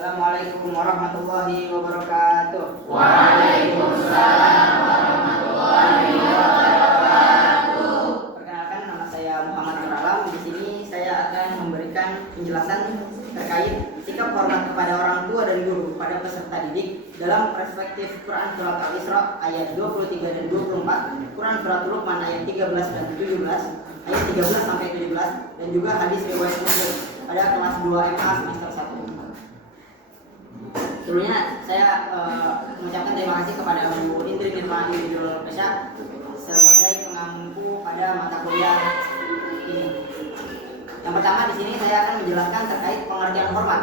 Assalamualaikum warahmatullahi wabarakatuh. Waalaikumsalam warahmatullahi wabarakatuh. Perkenalkan, nama saya Muhammad Nur Alam. Di sini saya akan memberikan penjelasan terkait sikap hormat kepada orang tua dan guru pada peserta didik dalam perspektif Quran Surat Al-Isra ayat 23 dan 24, Quran Surat Luqman ayat 13 dan 17, ayat 13 sampai 17, dan juga hadis riwayat Muslim pada kelas 2 MA semester 1. Sebelumnya saya mengucapkan terima kasih kepada Bu Indri Nirma Indriul Pesha sebagai pengampu pada mata kuliah ini. Yang pertama, di sini saya akan menjelaskan terkait pengertian hormat.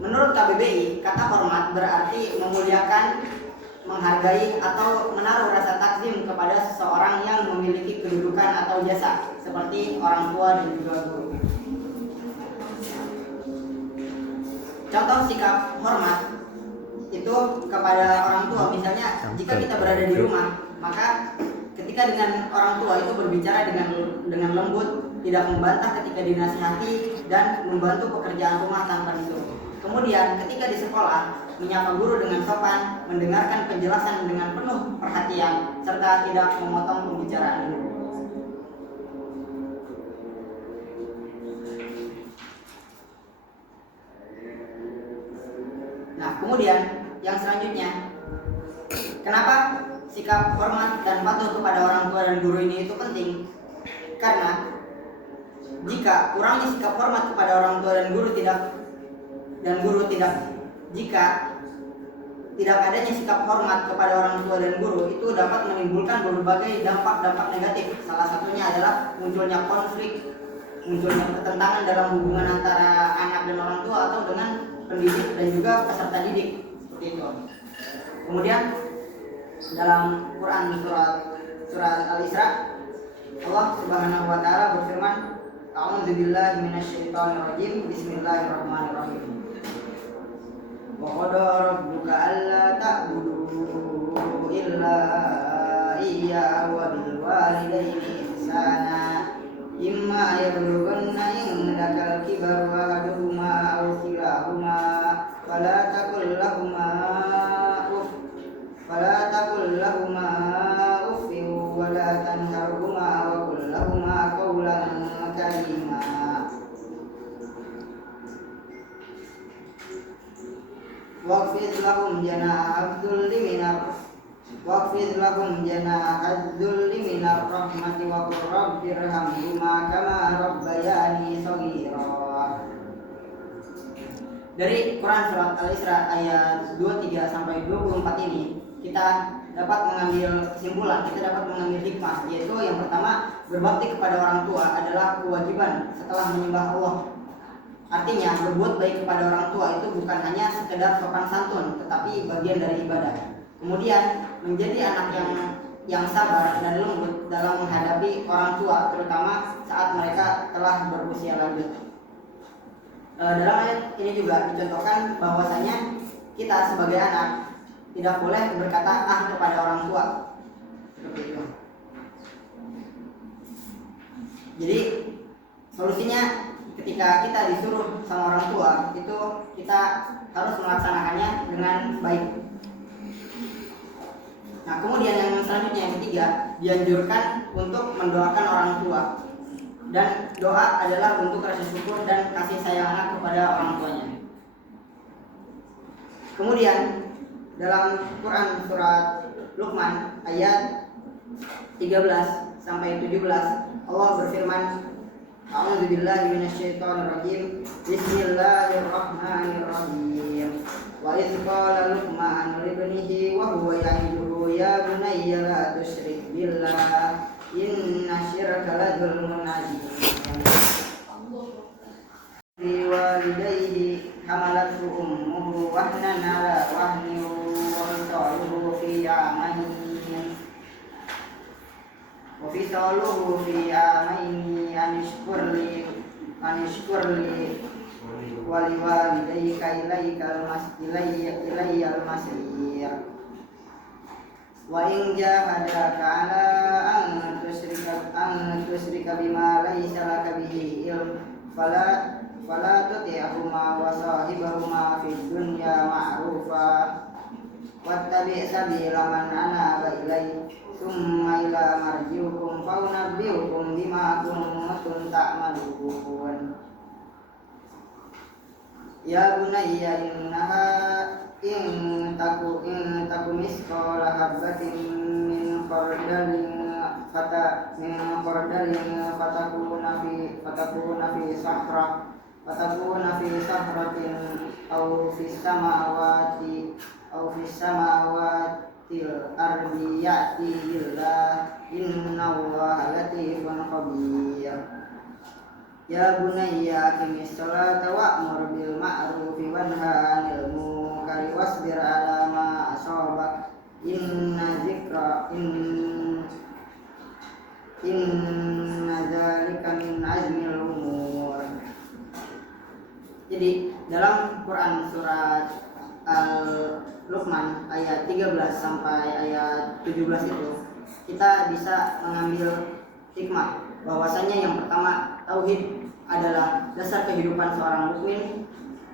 Menurut KBBI, kata hormat berarti memuliakan, menghargai atau menaruh rasa takzim kepada seseorang yang memiliki kedudukan atau jasa seperti orang tua dan juga guru. Contoh sikap hormat itu kepada orang tua, misalnya jika kita berada di rumah, maka ketika dengan orang tua itu berbicara dengan lembut, tidak membantah ketika dinasihati, dan membantu pekerjaan rumah tanpa disuruh. Kemudian ketika di sekolah, menyapa guru dengan sopan, mendengarkan penjelasan dengan penuh perhatian, serta tidak memotong pembicaraan guru. Nah, kemudian yang selanjutnya, kenapa sikap hormat dan patuh kepada orang tua dan guru ini itu penting? Karena jika kurangnya sikap hormat kepada orang tua dan guru jika tidak adanya sikap hormat kepada orang tua dan guru, itu dapat menimbulkan berbagai dampak-dampak negatif. Salah satunya adalah munculnya konflik, munculnya pertentangan dalam hubungan antara anak dan orang tua atau dengan pendidik dan juga peserta didik, seperti itu. Kemudian dalam Quran surat Al-Isra, Allah Subhanahu wa taala berfirman, A'udzubillahi minasyaitonirrajim. Bismillahirrahmanirrahim. Wa qada rabbuka alla ta'budu illa iyyahu wa bil walidayni ihsana. Imma yablughanna indakal kibar ahaduhuma aw kilahuma fala taqul lahuma uffin wa la tanharhuma wa qul lahuma qawlan karima. Waqfid lahum janaha dzulli minar rahmati wa qur rabbirhamhuma kama rabbayani shaghira. Dari Quran Surat Al-Isra ayat 23 sampai 24 ini, kita dapat mengambil kesimpulan, kita dapat mengambil hikmah, yaitu yang pertama, berbakti kepada orang tua adalah kewajiban setelah menyembah Allah. Artinya, berbuat baik kepada orang tua itu bukan hanya sekedar sopan santun, tetapi bagian dari ibadah. Kemudian, menjadi anak yang sabar dan lembut dalam menghadapi orang tua, terutama saat mereka telah berusia lanjut. Dalam ayat ini juga dicontohkan bahwasanya kita sebagai anak tidak boleh berkata kepada orang tua, seperti itu. Jadi solusinya, ketika kita disuruh sama orang tua, itu kita harus melaksanakannya dengan baik. Nah, kemudian yang selanjutnya, yang ketiga, dianjurkan untuk mendoakan orang tua. Dan doa adalah bentuk rasa syukur dan kasih sayang anak kepada orang tuanya. Kemudian dalam Quran Surat Luqman ayat 13 sampai 17, Allah berfirman, A'udzubillahi minasyaitonirrajim. Bismillahirrahmanirrahim. Wa idz qala Luqman libnihi wa huwa ya'iduhu ya bunayya la tusyrik billah inna syirka la dzulmun adzim. Liwalidayhi hamalathu ummuhu wahnan ala wahnin wa fisaluhu fi amaini anishkurli waliwalidayka ilayyal masir. Wa in jahadaka ala an tusyrika bima laysa laka bihi ilm wala tuti'huma wa sahibahuma fid dunya ma'rufa wattabi' sabila man anaba ilaihi summa ila marji'ukum fa unabbi'ukum bima kuntum ta'malun. Ya bunayya innaha in taku misqala habatin min khardalin fatakuna fi sahratin aw fis samawatil ardi ya'ti billah innallaha latifun khabir. Ya bunayya aqimis sholata wa'mur bil ma'rufi wanha 'anil munkari wasbir 'ala ma asabak inna dzalika min azmil umur. Jadi dalam Quran surat Al-Luqman ayat 13 sampai ayat 17 itu kita bisa mengambil hikmah bahwasanya yang pertama, tauhid adalah dasar kehidupan seorang mukmin.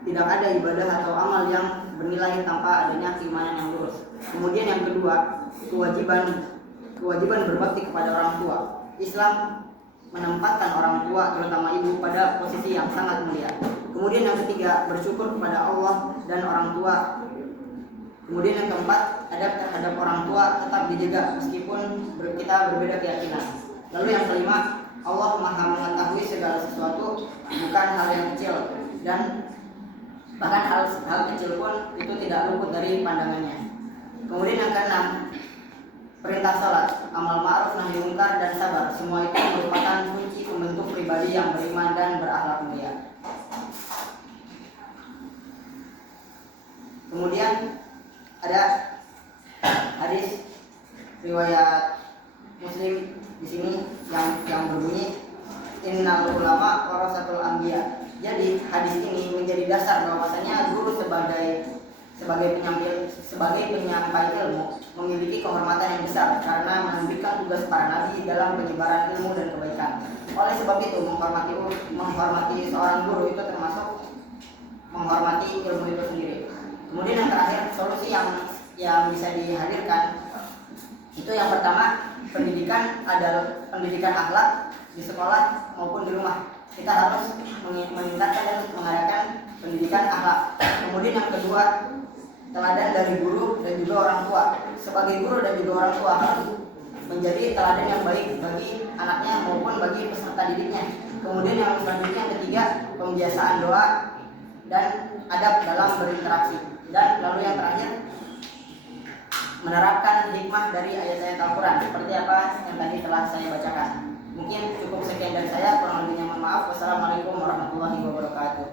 Tidak ada ibadah atau amal yang bernilai tanpa adanya keimanan yang lurus. Kemudian yang kedua, kewajiban berbakti kepada orang tua. Islam menempatkan orang tua, terutama ibu, pada posisi yang sangat mulia. Kemudian yang ketiga, bersyukur kepada Allah dan orang tua. Kemudian yang keempat, adab terhadap orang tua tetap dijaga meskipun kita berbeda keyakinan. Lalu yang kelima, Allah Maha mengetahui segala sesuatu, bukan hal yang kecil, dan bahkan hal kecil pun itu tidak luput dari pandangannya. Kemudian yang keenam, perintah salat, amal ma'ruf nahi mungkar dan sabar. Semua itu merupakan kunci pembentuk pribadi yang beriman dan berakhlak mulia. Kemudian ada hadis riwayat Muslim di sini yang berbunyi innal ulama warasatul anbiya. Jadi hadis ini menjadi dasar bahwasanya guru sebagai penyampai ilmu memiliki kehormatan yang besar karena menunjukkan tugas para nabi dalam penyebaran ilmu dan kebaikan. Oleh sebab itu menghormati seorang guru itu termasuk menghormati ilmu itu sendiri. Kemudian yang terakhir, solusi yang bisa dihadirkan itu yang pertama, pendidikan adalah pendidikan akhlak di sekolah maupun di rumah. Kita harus meningkatkan dan mengadakan pendidikan akhlak. Kemudian yang kedua, teladan dari guru dan juga orang tua. Sebagai guru dan juga orang tua harus menjadi teladan yang baik bagi anaknya maupun bagi peserta didiknya. Kemudian yang selanjutnya yang ketiga, pembiasaan doa dan adab dalam berinteraksi. Dan lalu yang terakhir, menerapkan hikmah dari ayat-ayat Al-Quran seperti apa yang tadi telah saya bacakan. Mungkin cukup sekian dari saya, kurang lebihnya mohon maaf. Wassalamualaikum warahmatullahi wabarakatuh.